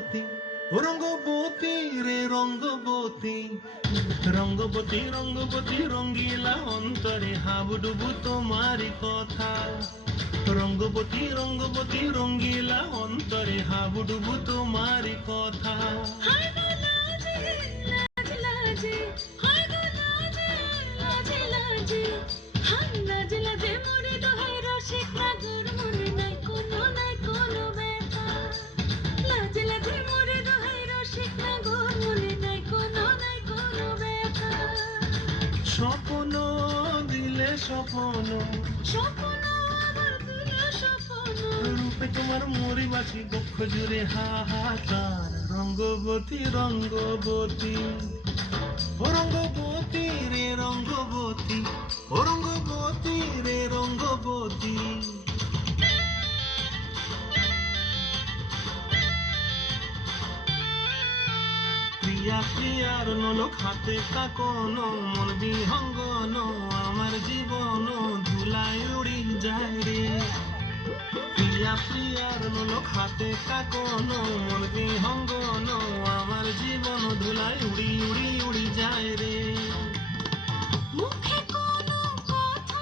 রঙ্গবতী রঙ্গবতী রে রঙ্গবতী। রঙ্গবতী রঙ্গবতী, রঙ্গিলা অন্তরে হাবুডুবু তোমারি কথা। রঙ্গবতী রঙ্গবতী, রঙ্গিলা অন্তরে হাবুডুবু তোমারি কথা। লাজে লাজে লাজে লাজে লাজে হায় রসিক স্বপ্ন দিলে স্বপ্ন। স্বপ্ন আমার দিল স্বপ্ন। রূপে তোমার মরি বাসি বক্ষ জুড়ে হাহাকার রঙ্গবতী রঙ্গবতী। রঙ্গবতী রে রঙ্গবতী। প্রিয়ার নলক হাতে কাকন মন বিহঙ্গন, আমার জীবন ধুলায় উড়ি যায় রে। প্রিয়া প্রিয়ার নলক হাতে কাকন মন বিহঙ্গন, আমার জীবন ধুলায় উড়ি উড়ি উড়ি যায় রে। মুখে কোনো কথা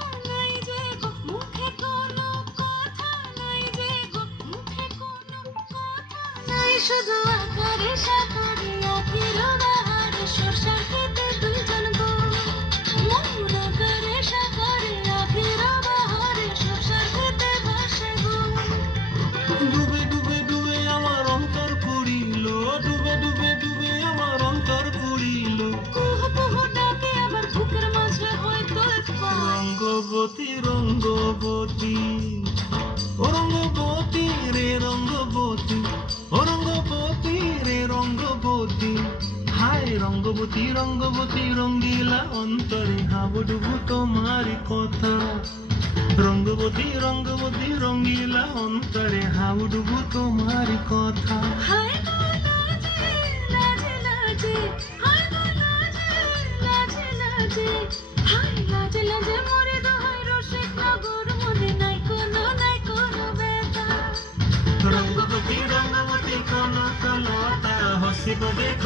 রঙ্গবতী রঙ্গবতী ও রঙ্গবতী রে রঙ্গবতী ও রঙ্গবতী রে রঙ্গবতী। হায় রঙ্গবতী রঙ্গবতী, রঙ্গিলা অন্তরে হাবুডুবু তোমারি কথা। রঙ্গবতী রঙ্গবতী, রঙ্গিলা অন্তরে হাবুডুবু তোমারি কথা। হায় হায় লাজে লাজে, হায় রঙ্গবতী রঙ্গবতী কোন কলতা হসিব দেখা